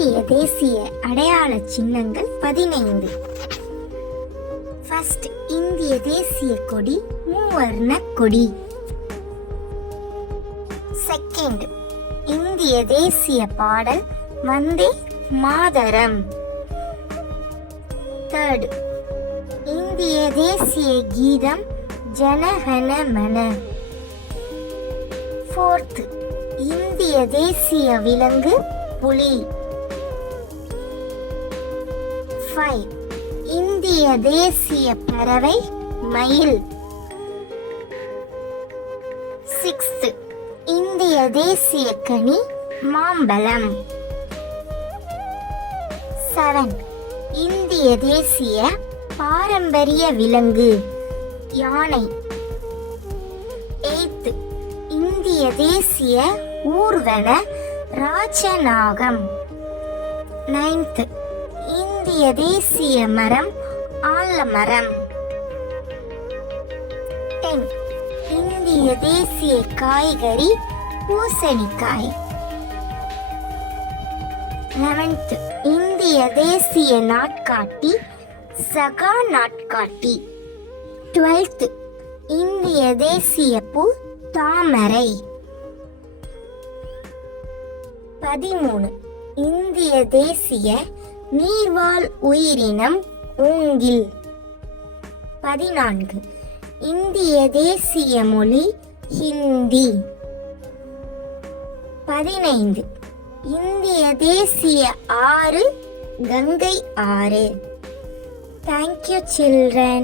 இந்திய தேசிய அடையாள சின்னங்கள் 15. ஃபர்ஸ்ட், இந்திய தேசிய கொடி மூவர்ண கொடி. செகண்ட், இந்திய தேசிய பாடல் வந்தே மாதரம். தேர்ட், இந்திய தேசிய கீதம் ஜனகண மன. ஃபோர்த், இந்திய தேசிய விலங்கு புலி. 5, இந்திய தேசிய பறவை மயில். 6, இந்திய தேசிய கனி மாம்பழம். 7, இந்திய தேசிய பாரம்பரிய விலங்கு யானை. 8, இந்திய தேசிய ஊர்வன ராஜநாகம். 9, இந்திய தேசிய மரம் ஆலமரம். 10, இந்திய தேசிய காய்கறி பூசணிக்காய். 11, இந்திய தேசிய நாட்காட்டி சகா நாட்காட்டி. 12, இந்திய தேசிய பூ தாமரை. 13, இந்திய தேசிய நீர்வாழ் உயிரினம் மூங்கில். 14, இந்திய தேசிய மொழி ஹிந்தி. 15, இந்திய தேசிய ஆறு கங்கை ஆறு. Thank you, children.